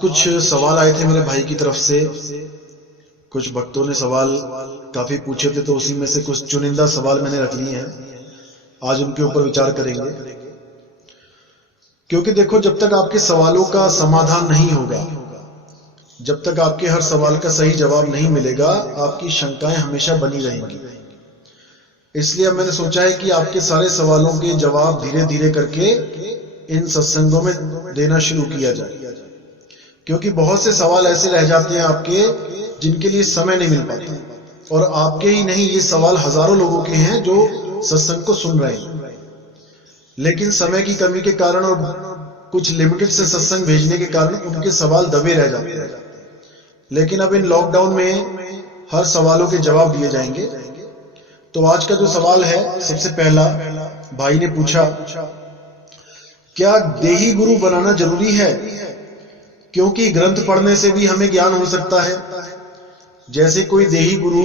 कुछ सवाल आए थे मेरे भाई की तरफ से। कुछ भक्तों ने सवाल काफी पूछे थे, तो उसी में से कुछ चुनिंदा सवाल मैंने रख लिए हैं। आज उनके ऊपर विचार करेंगे, क्योंकि देखो, जब तक आपके सवालों का समाधान नहीं होगा, जब तक आपके हर सवाल का सही जवाब नहीं मिलेगा, आपकी शंकाएं हमेशा बनी रहेंगी। इसलिए अब मैंने सोचा है कि आपके सारे सवालों के जवाब धीरे धीरे करके इन सत्संगों में देना शुरू किया जाए, क्योंकि बहुत से सवाल ऐसे रह जाते हैं आपके जिनके लिए समय नहीं मिल पाता। और आपके ही नहीं, ये सवाल हजारों लोगों के हैं जो सत्संग को सुन रहे हैं, लेकिन समय की कमी के कारण और कुछ लिमिटेड से सत्संग भेजने के कारण उनके सवाल दबे रह जाते हैं। लेकिन अब इन लॉकडाउन में हर सवालों के जवाब दिए जाएंगे। तो आज का जो सवाल है, सबसे पहला भाई ने पूछा, क्या देही गुरु बनाना जरूरी है? क्योंकि ग्रंथ पढ़ने से भी हमें ज्ञान हो सकता है। जैसे कोई देही गुरु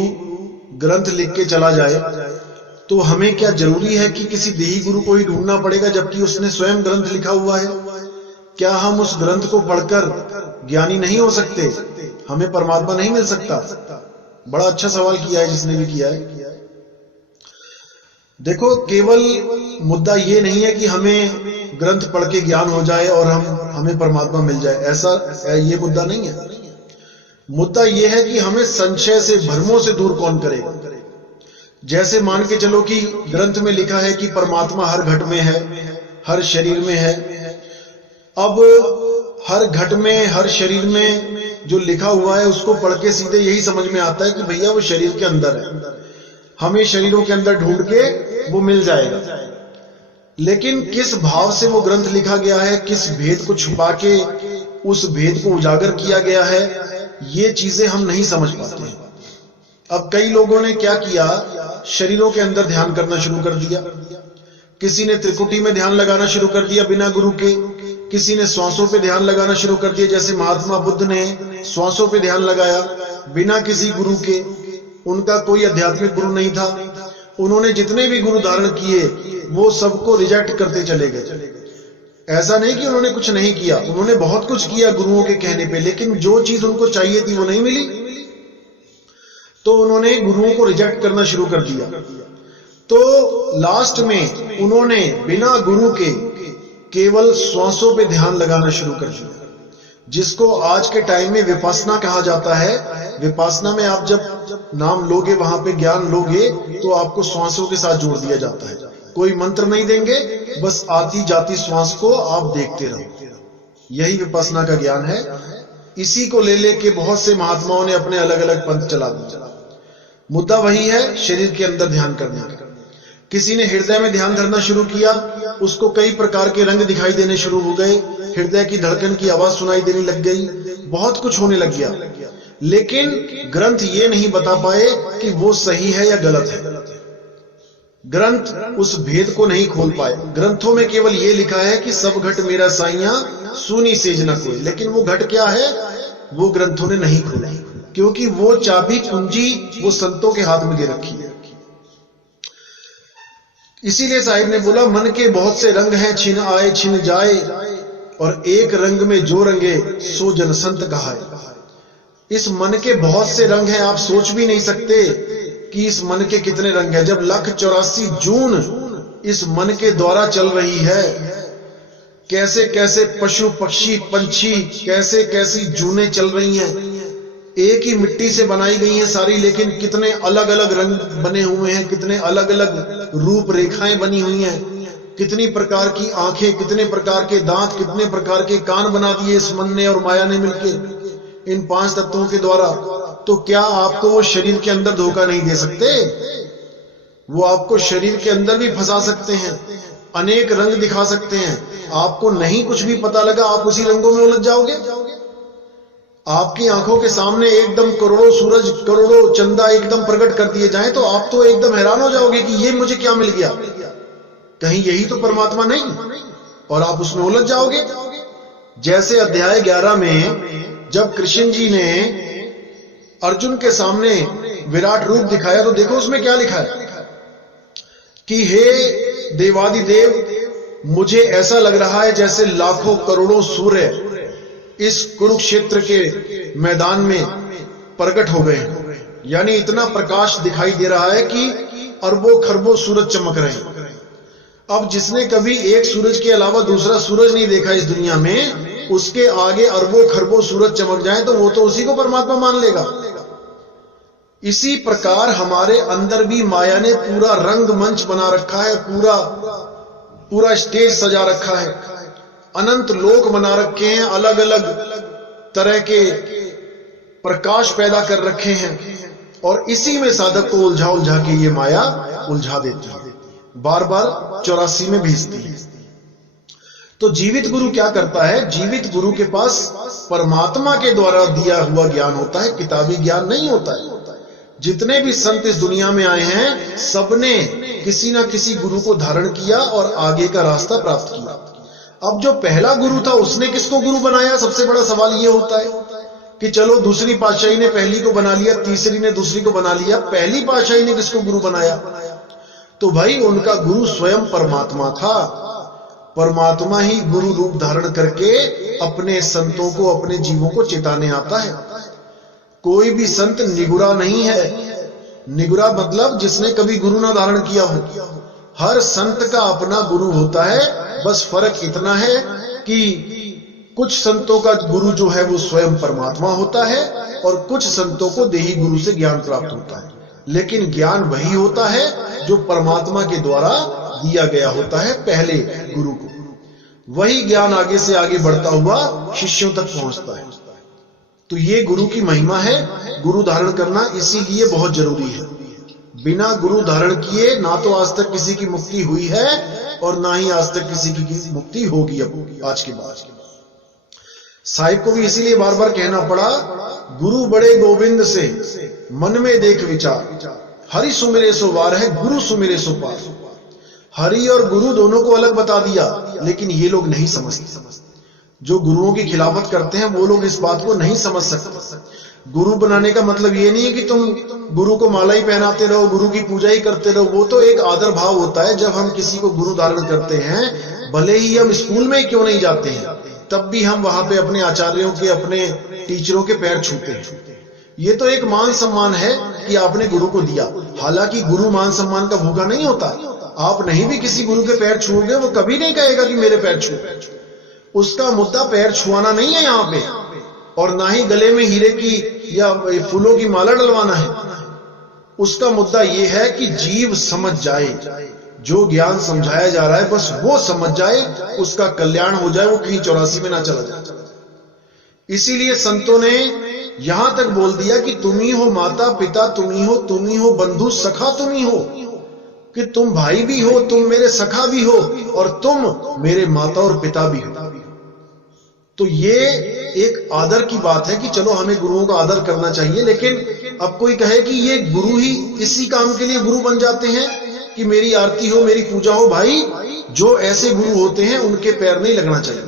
ग्रंथ लिख के चला जाए, तो हमें क्या जरूरी है कि किसी देही गुरु को ही ढूंढना पड़ेगा, जबकि उसने स्वयं ग्रंथ लिखा हुआ है? क्या हम उस ग्रंथ को पढ़कर ज्ञानी नहीं हो सकते? हमें परमात्मा नहीं मिल सकता? बड़ा अच्छा सवाल किया है जिसने भी किया है। देखो, केवल मुद्दा ये नहीं है कि हमें ग्रंथ पढ़ के ज्ञान हो जाए और हमें परमात्मा मिल जाए, ऐसा ये मुद्दा नहीं है। मुद्दा ये है कि हमें संशय से, भ्रमों से दूर कौन करेगा। जैसे मान के चलो कि ग्रंथ में लिखा है कि परमात्मा हर घट में है, हर शरीर में है। अब हर घट में, हर शरीर में जो लिखा हुआ है, उसको पढ़ के सीधे यही समझ में आता है कि भैया वो शरीर के अंदर है, हमें शरीरों के अंदर ढूंढ के वो मिल जाएगा। लेकिन किस भाव से वो ग्रंथ लिखा गया है, किस भेद को छुपा के उस भेद को उजागर किया गया है, ये चीजें हम नहीं समझ पाते हैं। अब कई लोगों ने क्या किया, शरीरों के अंदर ध्यान करना शुरू कर दिया। किसी ने त्रिकुटी में ध्यान लगाना शुरू कर दिया बिना गुरु के, किसी ने श्वासों पे ध्यान लगाना शुरू कर दिया। जैसे महात्मा बुद्ध ने श्वासों पे ध्यान लगाया बिना किसी गुरु के, उनका कोई आध्यात्मिक गुरु नहीं था। उन्होंने जितने भी गुरु धारण किए वो सबको रिजेक्ट करते चले गए। ऐसा नहीं कि उन्होंने कुछ नहीं किया, उन्होंने बहुत कुछ किया गुरुओं के कहने पे, लेकिन जो चीज उनको चाहिए थी वो नहीं मिली, तो उन्होंने गुरुओं को रिजेक्ट करना शुरू कर दिया। तो लास्ट में उन्होंने बिना गुरु के केवल श्वासों पे ध्यान लगाना शुरू कर दिया, जिसको आज के टाइम में विपश्यना कहा जाता है। विपश्यना में आप जब नाम लोगे, वहां पे ज्ञान लोगे, तो आपको श्वासों के साथ जोड़ दिया जाता है। कोई मंत्र नहीं देंगे, बस आती जाती श्वास को आप देखते रहो। यही विपश्यना का ज्ञान है। इसी को ले लेके बहुत से महात्माओं ने अपने अलग अलग पंथ चला दिए। मुद्दा वही है, शरीर के अंदर ध्यान करने का। किसी ने हृदय में ध्यान धरना शुरू किया, उसको कई प्रकार के रंग दिखाई देने शुरू हो गए, हृदय की धड़कन की आवाज सुनाई देने लग गई, बहुत कुछ होने लग गया। लेकिन ग्रंथ ये नहीं बता पाए कि वो सही है या गलत है। ग्रंथ उस भेद को नहीं खोल पाए। ग्रंथों में केवल ये लिखा है कि सब घट मेरा साइया सुनी सेज न कोई, लेकिन वो घट क्या है वो ग्रंथों ने नहीं खोला, क्योंकि वो चाबी कुंजी वो संतों के हाथ में दे रखी है। इसीलिए साहिब ने बोला, मन के बहुत से रंग हैं, छिन आए छिन जाए, और एक रंग में जो रंगे सो जन संत कहाए। इस मन के बहुत से रंग हैं, आप सोच भी नहीं सकते कि इस मन के कितने रंग हैं। जब 184 जून इस मन के द्वारा चल रही है, कैसे कैसे पशु पक्षी पंछी, कैसे कैसी जूनें चल रही हैं, एक ही मिट्टी से बनाई गई हैं सारी, लेकिन कितने अलग अलग रंग बने हुए हैं, कितने अलग अलग रूप रेखाएं बनी हुई हैं, कितनी प्रकार की आंखें, कितने प्रकार के दांत, कितने प्रकार के कान बना दिए इस मन ने और माया ने मिलकर, इन 5 तत्वों के द्वारा। तो क्या आपको वो शरीर के अंदर धोखा नहीं दे सकते? वो आपको शरीर के अंदर भी फंसा सकते हैं, अनेक रंग दिखा सकते हैं। आपको नहीं कुछ भी पता लगा, आप उसी रंगों में उलझ जाओगे। आपकी आंखों के सामने एकदम करोड़ों सूरज, करोड़ों चंदा एकदम प्रकट कर दिए जाएं, तो आप तो एकदम हैरान हो जाओगे कि ये मुझे क्या मिल गया, कहीं यही तो परमात्मा नहीं, और आप उसमें उलझ जाओगे। जैसे अध्याय 11 में जब कृष्ण जी ने अर्जुन के सामने विराट रूप दिखाया, तो देखो उसमें क्या लिखा है कि हे देवादिदेव, मुझे ऐसा लग रहा है जैसे लाखों करोड़ों सूर्य इस कुरुक्षेत्र के मैदान में प्रकट हो गए हैं। यानी इतना प्रकाश दिखाई दे रहा है कि अरबों खरबों सूरज चमक रहे हैं। अब जिसने कभी एक सूरज के अलावा दूसरा सूरज नहीं देखा इस दुनिया में, उसके आगे अरबों खरबों सूरज चमक जाए तो वो तो उसी को परमात्मा मान लेगा। इसी प्रकार हमारे अंदर भी माया ने पूरा रंग मंच बना रखा है, पूरा स्टेज सजा रखा है, अनंत लोक बना रखे हैं, अलग अलग तरह के प्रकाश पैदा कर रखे हैं, और इसी में साधक को उलझा उलझा के ये माया उलझा देती है, बार बार 84 में भेजती है। तो जीवित गुरु क्या करता है? जीवित गुरु के पास परमात्मा के द्वारा दिया हुआ ज्ञान होता है, किताबी ज्ञान नहीं होता है। जितने भी संत इस दुनिया में आए हैं, सबने किसी ना किसी गुरु को धारण किया और आगे का रास्ता प्राप्त किया। अब जो पहला गुरु था उसने किसको गुरु बनाया? सबसे बड़ा सवाल यह होता है कि चलो दूसरी पातशाही ने पहली को बना लिया, तीसरी ने दूसरी को बना लिया, पहली पातशाही ने किसको गुरु बनाया? तो भाई उनका गुरु स्वयं परमात्मा था। परमात्मा ही गुरु रूप धारण करके अपने संतों को, अपने जीवों को चेताने आता है। कोई भी संत निगुरा नहीं है। निगुरा मतलब जिसने कभी गुरु ना धारण किया हो। हर संत का अपना गुरु होता है, बस फर्क इतना है कि कुछ संतों का गुरु जो है वो स्वयं परमात्मा होता है और कुछ संतों को देही गुरु से ज्ञान प्राप्त होता है। लेकिन ज्ञान वही होता है जो परमात्मा के द्वारा दिया गया होता है पहले गुरु को। वही ज्ञान आगे से आगे बढ़ता हुआ शिष्यों तक पहुंचता है। तो ये गुरु की महिमा है। गुरु धारण करना इसीलिए बहुत जरूरी है। बिना गुरु धारण किए ना तो आज तक किसी की मुक्ति हुई है और ना ही आज तक किसी की मुक्ति होगी अब आज के बाद। साहिब को भी इसीलिए बार बार कहना पड़ा, गुरु बड़े गोविंद से मन में देख विचार, हरि सुमिरे सो वार है, गुरु सुमिरे सो पार। हरि और गुरु दोनों को अलग बता दिया, लेकिन ये लोग नहीं समझते। जो गुरुओं की खिलाफत करते हैं वो लोग इस बात को नहीं समझ सकते। गुरु बनाने का मतलब ये नहीं है कि तुम गुरु को माला ही पहनाते रहो, गुरु की पूजा ही करते रहो। वो तो एक आदर भाव होता है। जब हम किसी को गुरु धारण करते हैं, भले ही हम स्कूल में क्यों नहीं जाते हैं, तब भी हम वहां पे अपने आचार्यों के, अपने टीचरों के पैर छूते हैं। ये तो एक मान सम्मान है कि आपने गुरु को दिया। हालांकि गुरु मान सम्मान का भूखा नहीं होता। आप नहीं भी किसी गुरु के पैर छूओगे, वो कभी नहीं कहेगा कि मेरे पैर छू। उसका मुद्दा पैर छुआना नहीं है यहाँ पे, और ना ही गले में हीरे की या फूलों की माला डलवाना है। उसका मुद्दा यह है कि जीव समझ जाए, जो ज्ञान समझाया जा रहा है बस वो समझ जाए, उसका कल्याण हो जाए, वो कहीं 84 में ना चला जाए। इसीलिए संतों ने यहां तक बोल दिया कि तुम ही हो माता पिता, तुम ही हो बंधु सखा, तुम ही हो, कि तुम भाई भी हो, तुम मेरे सखा भी हो और तुम मेरे माता और पिता भी हो। तो ये एक आदर की बात है कि चलो हमें गुरुओं का आदर करना चाहिए। लेकिन अब कोई कहे कि ये गुरु ही इसी काम के लिए गुरु बन जाते हैं कि मेरी आरती हो, मेरी पूजा हो। भाई जो ऐसे गुरु होते हैं उनके पैर नहीं लगना चाहिए।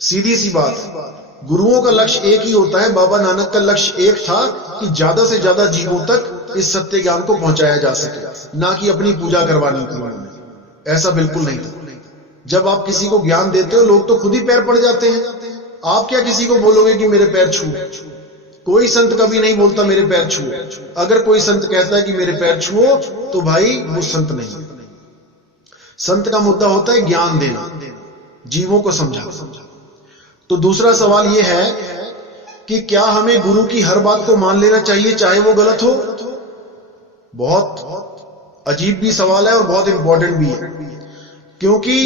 सीधी सी बात है। गुरुओं का लक्ष्य एक ही होता है। बाबा नानक का लक्ष्य एक था कि ज्यादा से ज्यादा जीवों तक इस सत्य ज्ञान को पहुंचाया जा सके, ना कि अपनी पूजा करवानी थी उन्होंने। ऐसा बिल्कुल नहीं था। जब आप किसी को ज्ञान देते हो, लोग तो खुद ही पैर पड़ जाते हैं। आप क्या किसी को बोलोगे कि मेरे पैर छुओ? कोई संत कभी नहीं बोलता मेरे पैर छुओ। अगर कोई संत कहता है कि मेरे पैर छुओ, तो भाई वो संत नहीं। संत का मुद्दा होता है ज्ञान देना, जीवों को समझाना। तो दूसरा सवाल यह है कि क्या हमें गुरु की हर बात को मान लेना चाहिए चाहे वो गलत हो? बहुत अजीब भी सवाल है और बहुत इंपॉर्टेंट भी है। क्योंकि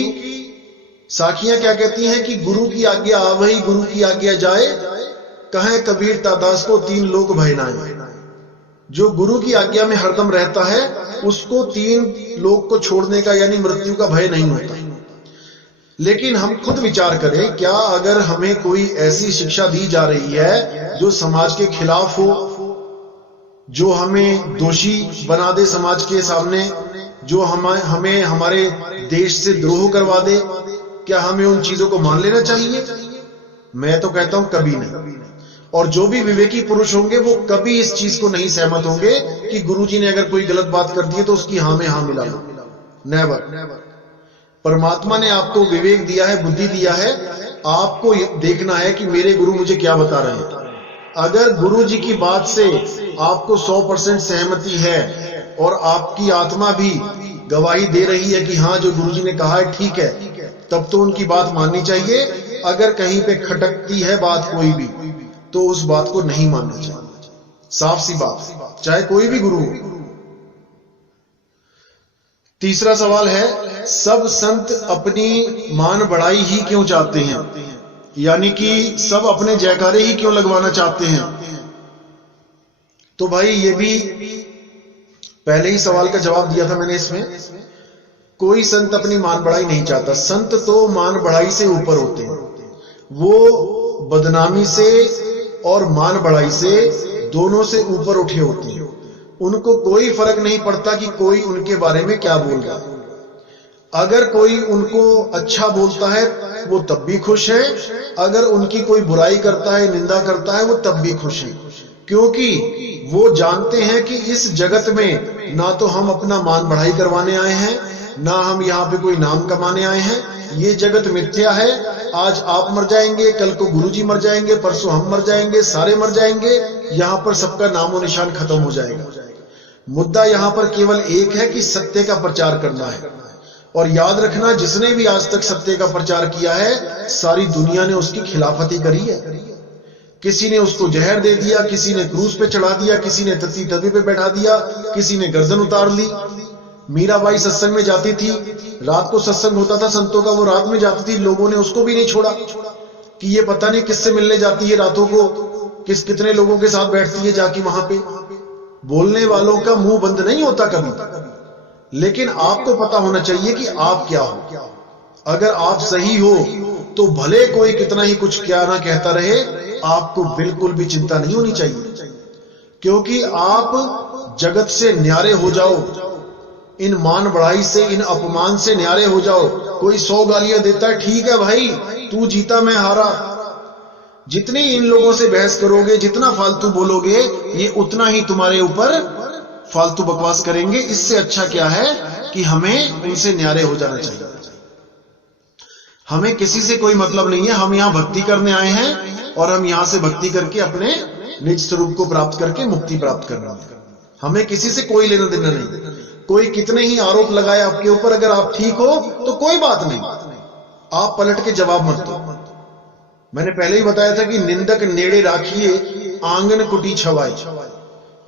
साखियां क्या कहती हैं कि गुरु की आज्ञा आवही, गुरु की आज्ञा जाए, कहें कबीर तादास को तीन लोक भय नाए। जो गुरु की आज्ञा में हरदम रहता है उसको तीन लोक को छोड़ने का यानी मृत्यु का भय नहीं होता। लेकिन हम खुद विचार करें, क्या अगर हमें कोई ऐसी शिक्षा दी जा रही है जो समाज के खिलाफ हो, जो हमें दोषी बना दे समाज के सामने, जो हमें हमारे देश से द्रोह करवा दे, क्या हमें उन चीजों को मान लेना चाहिए? मैं तो कहता हूं कभी नहीं। और जो भी विवेकी पुरुष होंगे वो कभी इस चीज को नहीं सहमत होंगे कि गुरुजी ने अगर कोई गलत बात कर दी है तो उसकी हां में हां मिला लो। नेवर। परमात्मा ने आपको विवेक दिया है, बुद्धि दिया है, आपको देखना है कि मेरे गुरु मुझे क्या बता रहे हैं। अगर गुरु जी की बात से आपको 100% सहमति है और आपकी आत्मा भी गवाही दे रही है कि हाँ जो गुरु जी ने कहा है ठीक है, तब तो उनकी बात माननी चाहिए। अगर कहीं पे खटकती है बात कोई भी, तो उस बात को नहीं मानना चाहिए। साफ सी बात, चाहे कोई भी गुरु हो। तीसरा सवाल है, सब संत अपनी मान बढ़ाई ही क्यों चाहते हैं? यानी कि सब अपने जयकारे ही क्यों लगवाना चाहते हैं? तो भाई ये भी पहले ही सवाल का जवाब दिया था मैंने। इसमें कोई संत अपनी मान बढ़ाई नहीं चाहता। संत तो मान बढ़ाई से ऊपर होते हैं। वो बदनामी से और मान बढ़ाई से दोनों से ऊपर उठे होते हैं। उनको कोई फर्क नहीं पड़ता कि कोई उनके बारे में क्या बोल रहा है। अगर कोई उनको अच्छा बोलता है वो तब भी खुश है, अगर उनकी कोई बुराई करता है, निंदा करता है, वो तब भी खुश है। क्योंकि वो जानते हैं कि इस जगत में ना तो हम अपना मान बढ़ाई करवाने आए हैं, ना हम यहाँ पे कोई नाम कमाने आए हैं। ये जगत मिथ्या है। आज आप मर जाएंगे, कल को गुरुजी मर जाएंगे, परसों हम मर जाएंगे, सारे मर जाएंगे। यहाँ पर सबका नामो निशान खत्म हो जाएगा। मुद्दा यहाँ पर केवल एक है कि सत्य का प्रचार करना है। और याद रखना, जिसने भी आज तक सत्य का प्रचार किया है, सारी दुनिया ने उसकी खिलाफती करी है। किसी ने उसको जहर दे दिया, किसी ने क्रूस पे चढ़ा दिया, किसी ने तत्ती तवी पे बैठा दिया, किसी ने गर्दन उतार ली। मीराबाई सत्संग में जाती थी, रात को सत्संग होता था संतों का, वो रात में जाती थी, लोगों ने उसको भी नहीं छोड़ा कि ये पता नहीं किससे मिलने जाती है रातों को, कितने लोगों के साथ बैठती है जाके वहां पे। बोलने वालों का मुंह बंद नहीं होता कभी, लेकिन आपको पता होना चाहिए कि आप क्या हो। अगर आप सही हो तो भले कोई कितना ही कुछ क्या ना कहता रहे, आपको बिल्कुल भी चिंता नहीं होनी चाहिए। क्योंकि आप जगत से न्यारे हो जाओ, इन मान बढ़ाई से, इन अपमान से न्यारे हो जाओ। कोई 100 गालियां देता है, ठीक है भाई, तू जीता मैं हारा। जितनी इन लोगों से बहस करोगे, जितना फालतू बोलोगे, ये उतना ही तुम्हारे ऊपर फालतू बकवास करेंगे। इससे अच्छा क्या है कि हमें उनसे न्यारे हो जाना चाहिए। हमें किसी से कोई मतलब नहीं है। हम यहां भक्ति करने आए हैं और हम यहां से भक्ति करके अपने निज स्वरूप को प्राप्त करके मुक्ति प्राप्त करना है। हमें किसी से कोई लेना देना नहीं। कोई कितने ही आरोप लगाए आपके ऊपर, अगर आप ठीक हो तो कोई बात नहीं, आप पलट के जवाब मत दो। मैंने पहले ही बताया था कि निंदक नेड़े राखिए, आंगन कुटी छवाई,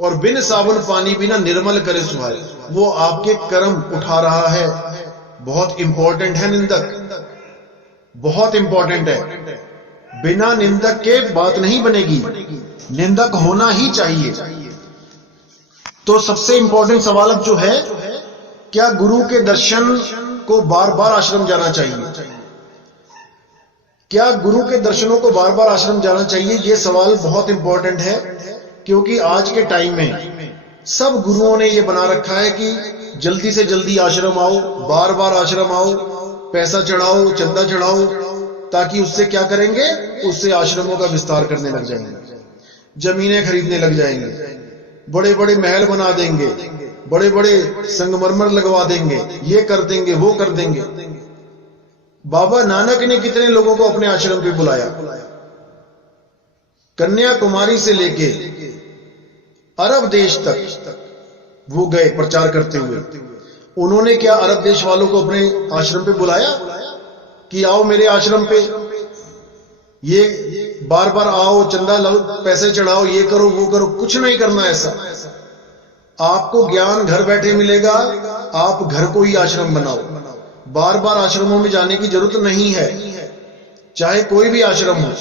और बिन साबुन पानी बिना निर्मल करे सुहाए। वो आपके कर्म उठा रहा है। बहुत इंपॉर्टेंट है निंदक, बहुत इंपॉर्टेंट है। बिना निंदक के बात नहीं बनेगी, निंदक होना ही चाहिए। तो सबसे इंपॉर्टेंट सवाल अब जो है, क्या गुरु के दर्शन को बार बार आश्रम जाना चाहिए? क्या गुरु के दर्शनों को बार बार आश्रम जाना चाहिए? यह सवाल बहुत इंपॉर्टेंट है, क्योंकि आज के टाइम में सब गुरुओं ने यह बना रखा है कि जल्दी से जल्दी आश्रम आओ, बार बार आश्रम आओ, पैसा चढ़ाओ, चंदा चढ़ाओ, ताकि उससे क्या करेंगे, उससे आश्रमों का विस्तार करने लग जाएंगे, जमीनें खरीदने लग जाएंगे, बड़े बड़े महल बना देंगे, बड़े बड़े संगमरमर लगवा देंगे, ये कर देंगे, वो कर देंगे। बाबा नानक ने कितने लोगों को अपने आश्रम पे बुलाया। कन्याकुमारी से लेके अरब देश तक वो गए प्रचार करते हुए। उन्होंने क्या अरब देश वालों को अपने आश्रम पे बुलाया कि आओ मेरे आश्रम पे, ये बार बार आओ, चंदा लो, पैसे चढ़ाओ, ये करो वो करो? कुछ नहीं करना ऐसा। आपको ज्ञान घर बैठे मिलेगा। आप घर को ही आश्रम बनाओ। बार बार आश्रमों में जाने की जरूरत नहीं है, चाहे कोई भी आश्रम हो।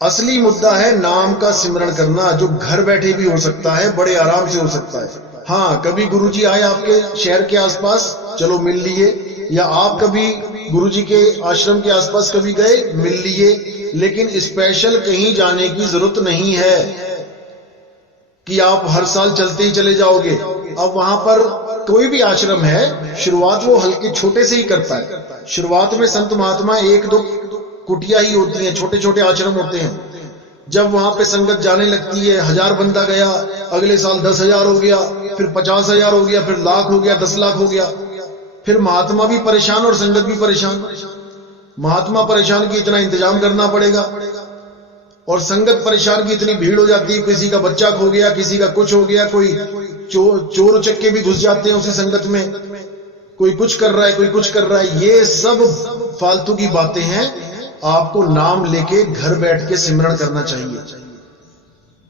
असली मुद्दा है नाम का सिमरण करना, जो घर बैठे भी हो सकता है, बड़े आराम से हो सकता है। हाँ, कभी गुरुजी आए आपके शहर के आसपास, चलो मिल लिए, या आप कभी गुरुजी के आश्रम के आसपास कभी गए, मिल लिए। लेकिन स्पेशल कहीं जाने की जरूरत नहीं है कि आप हर साल चलते ही चले जाओगे। अब वहां पर कोई भी आश्रम है, शुरुआत वो हल्के छोटे से ही करता है। शुरुआत में संत महात्मा 1-2 कुटिया ही होती हैं, छोटे छोटे आश्रम होते हैं। जब वहां पे संगत जाने लगती है, 1000 बंदा गया, अगले साल 10,000 हो गया, फिर 50,000 हो गया, फिर लाख हो गया, 10 लाख हो गया। फिर महात्मा भी परेशान और संगत भी परेशान। महात्मा परेशान की इतना इंतजाम करना पड़ेगा, और संगत परेशान की इतनी भीड़ हो जाती है, किसी का बच्चा खो गया, किसी का कुछ हो गया, कोई चोर उचक्के भी घुस जाते हैं उसी संगत में, कोई कुछ कर रहा है, कोई कुछ कर रहा है। ये सब फालतू की बातें हैं। आपको नाम लेके घर बैठ के सिमरण करना चाहिए।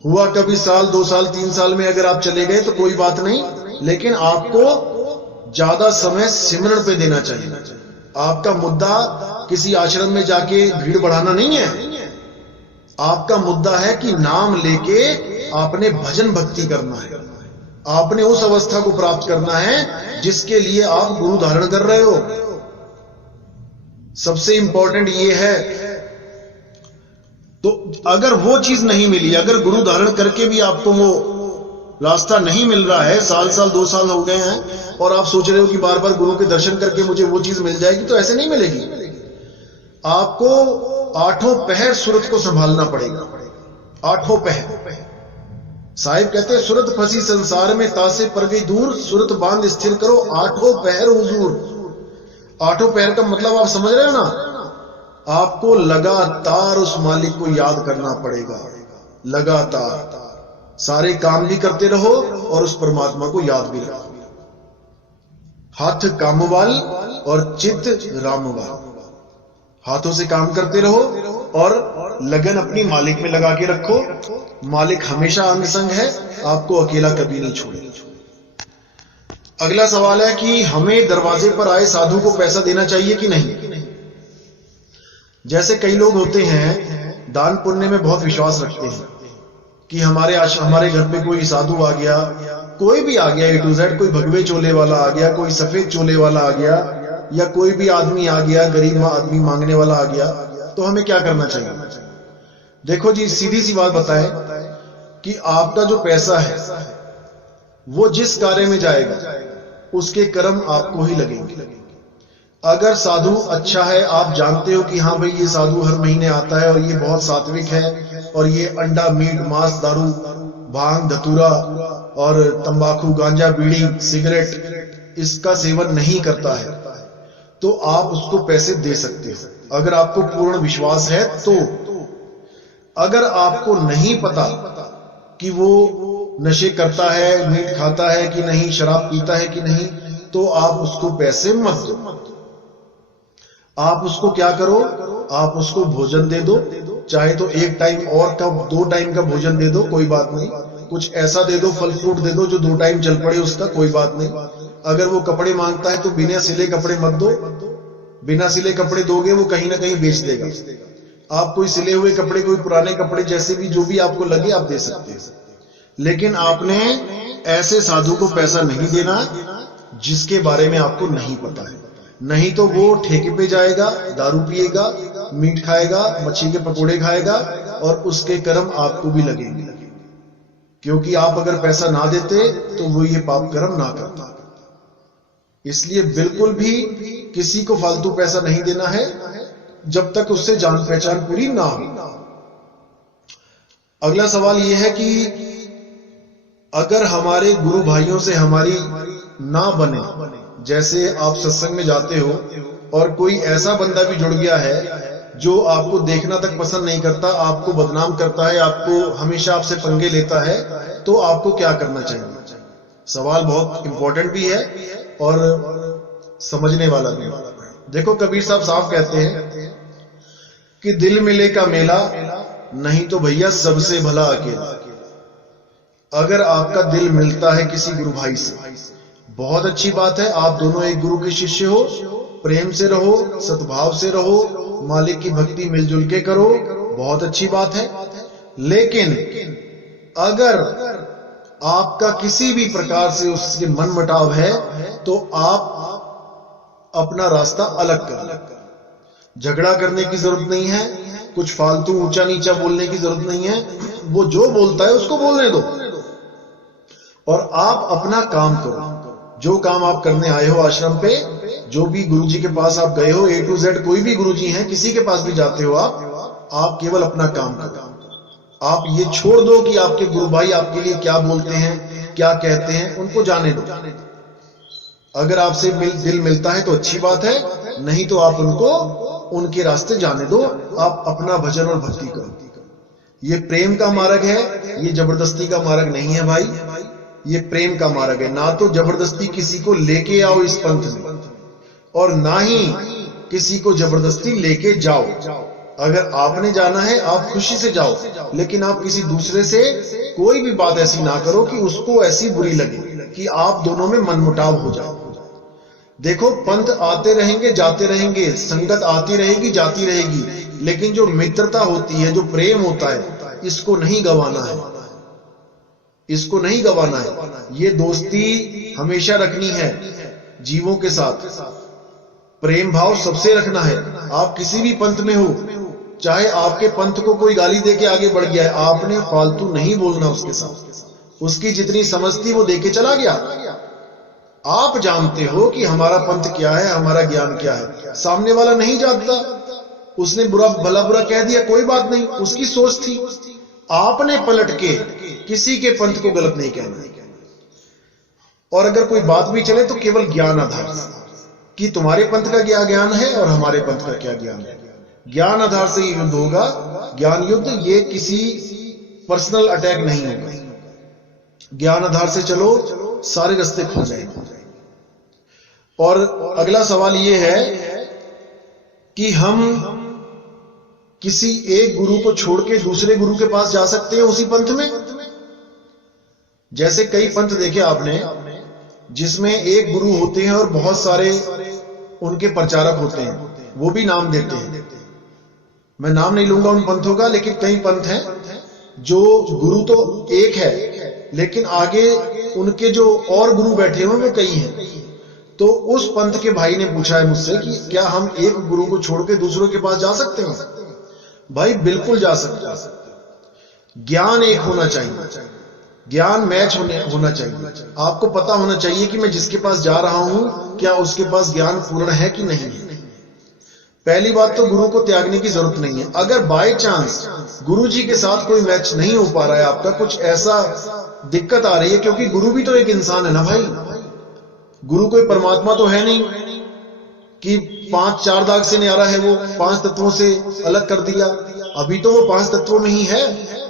हुआ कभी साल 2 साल 3 साल में अगर आप चले गए तो कोई बात नहीं, लेकिन आपको ज्यादा समय सिमरण पे देना चाहिए। आपका मुद्दा किसी आश्रम में जाके भीड़ बढ़ाना नहीं है, आपका मुद्दा है कि नाम लेके आपने भजन भक्ति करना है, आपने उस अवस्था को प्राप्त करना है जिसके लिए आप गुरु धारण कर रहे हो। सबसे इंपॉर्टेंट ये है। तो अगर वो चीज नहीं मिली, अगर गुरु धारण करके भी आपको वो रास्ता नहीं मिल रहा है, साल 2 साल हो गए हैं और आप सोच रहे हो कि बार बार गुरु के दर्शन करके मुझे वो चीज मिल जाएगी, तो ऐसे नहीं मिलेगी। आपको 8 पहर सूरत को संभालना पड़ेगा। 8 पहर साहिब कहते हैं, सूरत फंसी संसार में तासे पर गई दूर, सूरत बांध स्थिर करो 8 पहर हुजूर। 8 पहर का मतलब आप समझ रहे हो ना? आपको लगातार उस मालिक को याद करना पड़ेगा। लगातार सारे काम भी करते रहो और उस परमात्मा को याद भी रखो। हाथ कामवाल और चित्त रामवाल। हाथों से काम करते रहो और लगन अपनी मालिक में लगा के रखो। मालिक हमेशा अंग संग है, आपको अकेला कभी नहीं छोड़ेगा। अगला सवाल है कि हमें दरवाजे पर आए साधु को पैसा देना चाहिए कि नहीं। जैसे कई लोग होते हैं दान पुण्य में बहुत विश्वास रखते हैं कि हमारे घर पे कोई साधु आ गया, कोई भी आ गया, A to Z, कोई भगवे चोले वाला आ गया, कोई सफेद चोले वाला आ गया, या कोई भी आदमी आ गया, गरीब आदमी मांगने वाला आ गया, तो हमें क्या करना चाहिए? देखो जी, सीधी सी बात बताएं कि आपका जो पैसा है वो जिस कार्य में जाएगा उसके कर्म आपको ही लगेंगे। अगर साधु अच्छा है, आप जानते हो कि हाँ भाई ये साधु हर महीने आता है और ये बहुत सात्विक है और ये अंडा मीट मांस दारू भांग धतूरा और तंबाकू गांजा बीड़ी सिगरेट इसका सेवन नहीं करता है, तो आप उसको पैसे दे सकते हो अगर आपको पूर्ण विश्वास है। तो अगर आपको नहीं पता कि वो नशे करता है, मीट खाता है कि नहीं, शराब पीता है कि नहीं, तो आप उसको पैसे मत दो। आप उसको क्या करो, आप उसको भोजन दे दो, चाहे तो 1 टाइम और का 2 टाइम का भोजन दे दो, कोई बात नहीं। कुछ ऐसा दे दो, फल फ्रूट दे दो जो 2 टाइम चल पड़े उसका, कोई बात नहीं। अगर वो कपड़े मांगता है तो बिना सिले कपड़े मत दो। बिना सिले कपड़े दोगे वो कहीं ना कहीं बेच देगा। आप कोई सिले हुए कपड़े, कोई पुराने कपड़े, जैसे भी जो भी आपको लगे आप दे सकते हैं। लेकिन आपने ऐसे साधु को पैसा नहीं देना जिसके बारे में आपको नहीं पता है। नहीं तो वो ठेके पे जाएगा, दारू पिएगा, मीट खाएगा, मच्छी के पकोड़े खाएगा और उसके कर्म आपको भी लगेंगे। क्योंकि आप अगर पैसा ना देते तो वो ये पाप कर्म ना करता। इसलिए बिल्कुल भी किसी को फालतू पैसा नहीं देना है जब तक उससे जान पहचान पूरी ना हो। अगला सवाल यह है कि अगर हमारे गुरु भाइयों से हमारी ना बने, जैसे आप सत्संग में जाते हो और कोई ऐसा बंदा भी जुड़ गया है जो आपको देखना तक पसंद नहीं करता, आपको बदनाम करता है, आपको हमेशा आपसे पंगे लेता है, तो आपको क्या करना चाहिए? सवाल बहुत इंपॉर्टेंट भी है और समझने वाला भी। देखो, कबीर साहब साफ कहते हैं कि दिल मिले का मेला, नहीं तो भैया सबसे भला अकेला। अगर आपका दिल मिलता है किसी गुरु भाई से, बहुत अच्छी बात है, आप दोनों एक गुरु के शिष्य हो, प्रेम से रहो, सद्भाव से रहो, मालिक की भक्ति मिलजुल के करो, बहुत अच्छी बात है। लेकिन अगर आपका किसी भी प्रकार से उसके मन मुटाव है तो आप अपना रास्ता अलग कर। झगड़ा करने की जरूरत नहीं है, कुछ फालतू ऊंचा नीचा बोलने की जरूरत नहीं है। वो जो बोलता है उसको बोलने दो और आप अपना काम करो। जो काम आप करने आए हो आश्रम पे, जो भी गुरुजी के पास आप गए हो, A to Z कोई भी गुरुजी हैं, किसी के पास भी जाते हो आप केवल अपना काम करो। आप ये छोड़ दो कि आपके गुरु भाई आपके लिए क्या बोलते हैं, क्या कहते हैं, उनको जाने दो। अगर आपसे दिल मिलता है तो अच्छी बात है, नहीं तो आप उनको उनके रास्ते जाने दो, आप अपना भजन और भक्ति करो। ये प्रेम का मार्ग है, ये जबरदस्ती का मार्ग नहीं है भाई, ये प्रेम का मार्ग है। ना तो जबरदस्ती किसी को लेके आओ इस पंथ में, और ना ही किसी को जबरदस्ती लेके जाओ। अगर आपने जाना है आप खुशी से जाओ, लेकिन आप किसी दूसरे से कोई भी बात ऐसी ना करो कि उसको ऐसी बुरी लगे कि आप दोनों में मनमुटाव हो जाए। देखो, पंथ आते रहेंगे जाते रहेंगे, संगत आती रहेगी जाती रहेगी, लेकिन जो मित्रता होती है, जो प्रेम होता है, इसको नहीं गंवाना है, इसको नहीं गंवाना है। ये दोस्ती हमेशा रखनी है जीवों के साथ, प्रेम भाव सबसे रखना है। आप किसी भी पंथ में हो, चाहे आपके पंथ को कोई गाली देके आगे बढ़ गया है, आपने फालतू नहीं बोलना उसके साथ। उसकी जितनी समझ थी वो देके चला गया। आप जानते हो कि हमारा पंथ क्या है, हमारा ज्ञान क्या है। सामने वाला नहीं जानता, उसने बुरा भला बुरा कह दिया, कोई बात नहीं, उसकी सोच थी। आपने पलट के किसी के पंथ को गलत नहीं कहना। और अगर कोई बात भी चले तो केवल ज्ञान आधार कि तुम्हारे पंथ का क्या ज्ञान है और हमारे पंथ का क्या ज्ञान है। ज्ञान आधार से ही युद्ध होगा, ज्ञान युद्ध, ये किसी पर्सनल अटैक नहीं होगा। ज्ञान आधार से चलो, सारे रास्ते खुल जाएंगे। और अगला सवाल यह है कि हम किसी एक गुरु को छोड़ के दूसरे गुरु के पास जा सकते हैं उसी पंथ में? जैसे कई पंथ देखे आपने जिसमें एक गुरु होते हैं और बहुत सारे उनके प्रचारक होते हैं, वो भी नाम देते हैं। मैं नाम नहीं लूंगा उन पंथों का, लेकिन कई पंथ हैं जो गुरु तो एक है, लेकिन आगे उनके जो और गुरु बैठे हुए वो कई हैं। तो उस पंथ के भाई ने पूछा है मुझसे कि क्या हम एक गुरु को छोड़ के दूसरों के पास जा सकते हैं? भाई बिल्कुल जा सकते हैं। ज्ञान एक होना चाहिए, ज्ञान मैच होना चाहिए। आपको पता होना चाहिए कि मैं जिसके पास जा रहा हूं क्या उसके पास ज्ञान पूर्ण है कि नहीं है। पहली बात तो गुरु को त्यागने की जरूरत नहीं है। अगर बाय चांस गुरु जी के साथ कोई मैच नहीं हो पा रहा है, आपका कुछ ऐसा दिक्कत आ रही है, क्योंकि गुरु भी तो एक इंसान है ना भाई। गुरु कोई परमात्मा तो है नहीं कि 5 4 दाग से न्यारा है, वो 5 तत्वों से अलग कर दिया। अभी तो वो 5 तत्वों में ही है,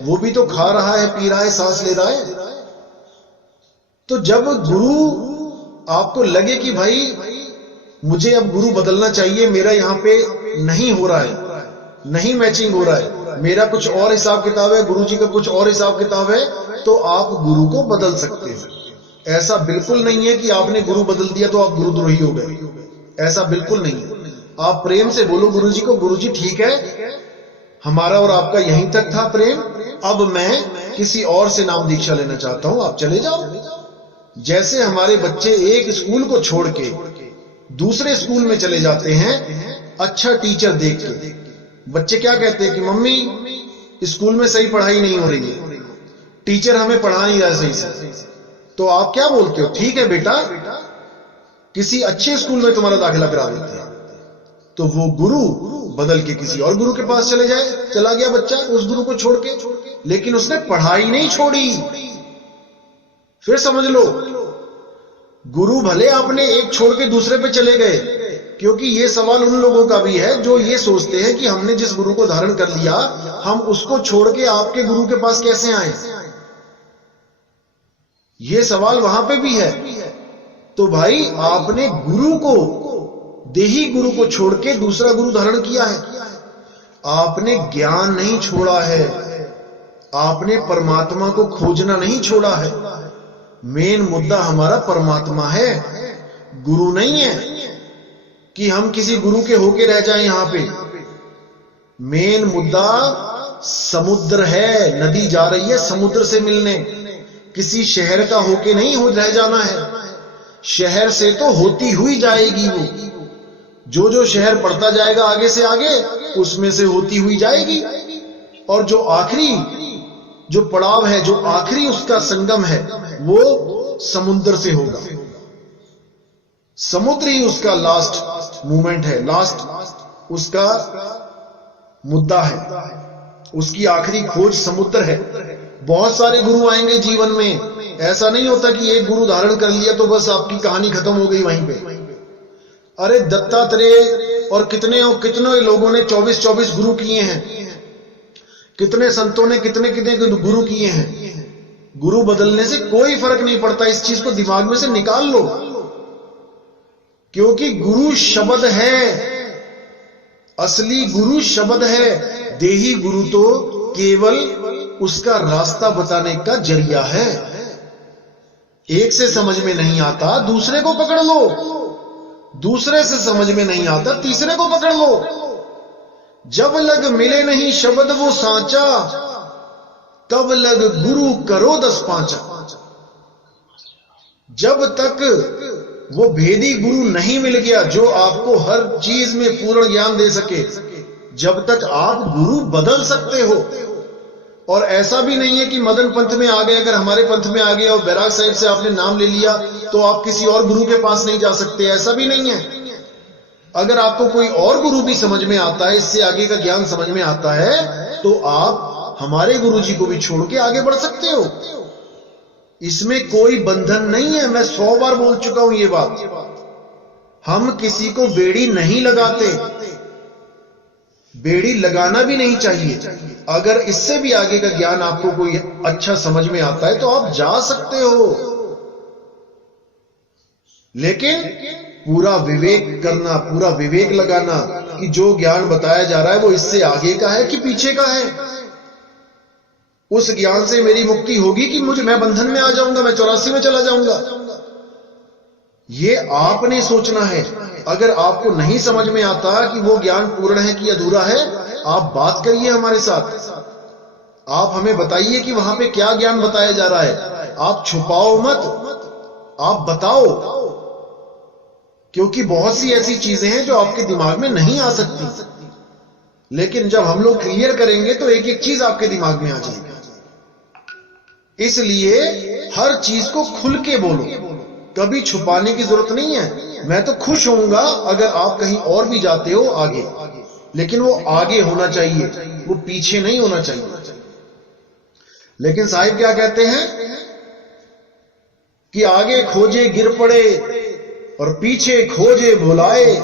वो भी तो खा रहा है, पी रहा है, सांस ले रहा है। तो जब गुरु आपको लगे कि भाई मुझे अब गुरु बदलना चाहिए, मेरा यहां पे नहीं हो रहा है, नहीं मैचिंग हो रहा है, मेरा कुछ और हिसाब किताब है, गुरु जी का कुछ और हिसाब किताब है, तो आप गुरु को बदल सकते हैं। ऐसा बिल्कुल नहीं है कि आपने गुरु बदल दिया तो आप गुरुद्रोही हो गए, ऐसा बिल्कुल नहीं है। आप प्रेम से बोलो गुरु जी को, गुरु जी ठीक है, हमारा और आपका यहीं तक था प्रेम, अब मैं किसी और से नाम दीक्षा लेना चाहता हूं, आप चले जाओ। जैसे हमारे बच्चे एक स्कूल को छोड़ के दूसरे स्कूल में चले जाते हैं अच्छा टीचर देख के, बच्चे क्या कहते हैं कि मम्मी स्कूल में सही पढ़ाई नहीं हो रही है, टीचर हमें पढ़ा नहीं रहा सही से। तो आप क्या बोलते हो, ठीक है बेटा किसी अच्छे स्कूल में तुम्हारा दाखिला करा देते हैं। तो वो गुरु बदल के किसी और गुरु के पास चला गया बच्चा उस गुरु को छोड़ के, लेकिन उसने पढ़ाई नहीं छोड़ी। फिर समझ लो, गुरु भले आपने एक छोड़ के दूसरे पे चले गए, क्योंकि ये सवाल उन लोगों का भी है जो ये सोचते हैं कि हमने जिस गुरु को धारण कर लिया, हम उसको छोड़ के आपके गुरु के पास कैसे आए। ये सवाल वहां पे भी है। तो भाई आपने गुरु को, देही गुरु को छोड़ के दूसरा गुरु धारण किया है, आपने ज्ञान नहीं छोड़ा है, आपने परमात्मा को खोजना नहीं छोड़ा है। मेन मुद्दा हमारा परमात्मा है, गुरु नहीं है कि हम किसी गुरु के होके रह जाएं। यहां पे मेन मुद्दा समुद्र है, नदी जा रही है समुद्र से मिलने, किसी शहर का होके नहीं रह जाना है। शहर से तो होती हुई जाएगी वो, जो जो शहर पड़ता जाएगा आगे से आगे उसमें से होती हुई जाएगी, और जो आखिरी जो पड़ाव है, जो आखिरी उसका संगम है, वो समुद्र से होगा। समुद्र ही उसका लास्ट मूवमेंट है, लास्ट उसका मुद्दा है, उसकी आखिरी खोज समुद्र है। बहुत सारे गुरु आएंगे जीवन में, ऐसा नहीं होता कि एक गुरु धारण कर लिया तो बस आपकी कहानी खत्म हो गई वहीं पे। अरे दत्तात्रेय और कितने लोगों ने 24 गुरु किए हैं, कितने संतों ने कितने गुरु किए हैं। गुरु बदलने से कोई फर्क नहीं पड़ता, इस चीज को दिमाग में से निकाल लो, क्योंकि गुरु शब्द है, असली गुरु शब्द है। देही गुरु तो केवल उसका रास्ता बताने का जरिया है। एक से समझ में नहीं आता दूसरे को पकड़ लो, दूसरे से समझ में नहीं आता तीसरे को पकड़ लो। जब लग मिले नहीं शब्द वो सांचा, तब लग गुरु करो 10 पांचा। जब तक वो भेदी गुरु नहीं मिल गया जो आपको हर चीज में पूर्ण ज्ञान दे सके, जब तक आप गुरु बदल सकते हो। और ऐसा भी नहीं है कि मदन पंथ में आ गए, अगर हमारे पंथ में आ गए और बैराग साहिब से आपने नाम ले लिया तो आप किसी और गुरु के पास नहीं जा सकते, ऐसा भी नहीं है। अगर आपको कोई और गुरु भी समझ में आता है, इससे आगे का ज्ञान समझ में आता है, तो आप हमारे गुरु जी को भी छोड़ के आगे बढ़ सकते हो। इसमें कोई बंधन नहीं है। मैं 100 बार बोल चुका हूं ये बात। हम किसी को बेड़ी नहीं लगाते, बेड़ी लगाना भी नहीं चाहिए। अगर इससे भी आगे का ज्ञान आपको कोई अच्छा समझ में आता है तो आप जा सकते हो, लेकिन पूरा विवेक करना, पूरा विवेक लगाना कि जो ज्ञान बताया जा रहा है वो इससे आगे का है कि पीछे का है। उस ज्ञान से मेरी मुक्ति होगी कि मैं बंधन में आ जाऊंगा, मैं 84 में चला जाऊंगा, ये आपने सोचना है। अगर आपको नहीं समझ में आता कि वो ज्ञान पूर्ण है कि अधूरा है, आप बात करिए हमारे साथ, आप हमें बताइए कि वहां पे क्या ज्ञान बताया जा रहा है। आप छुपाओ मत, आप बताओ, क्योंकि बहुत सी ऐसी चीजें हैं जो आपके दिमाग में नहीं आ सकती, लेकिन जब हम लोग क्लियर करेंगे तो एक एक चीज आपके दिमाग में आ जाएगी। इसलिए हर चीज को खुल के बोलो, कभी छुपाने की जरूरत नहीं है। मैं तो खुश होऊंगा अगर आप कहीं और भी जाते हो आगे, लेकिन वो आगे होना चाहिए, वो पीछे नहीं होना चाहिए। लेकिन साहिब क्या कहते हैं कि आगे खोजे गिर पड़े और पीछे खोजे भुलाए,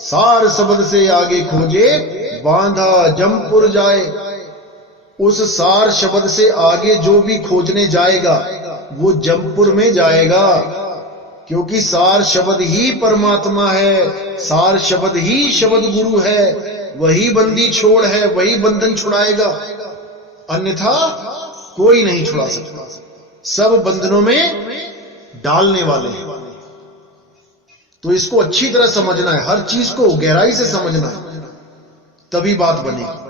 सार शब्द से आगे खोजे बांधा जमपुर जाए। उस सार शब्द से आगे जो भी खोजने जाएगा वो जमपुर में जाएगा, क्योंकि सार शब्द ही परमात्मा है, सार शब्द ही शब्द गुरु है, वही बंदी छोड़ है, वही बंधन छुड़ाएगा, अन्यथा कोई नहीं छुड़ा सकता। सब बंधनों में डालने वाले हैं। तो इसको अच्छी तरह समझना है, हर चीज को गहराई से समझना है, तभी बात बनेगी।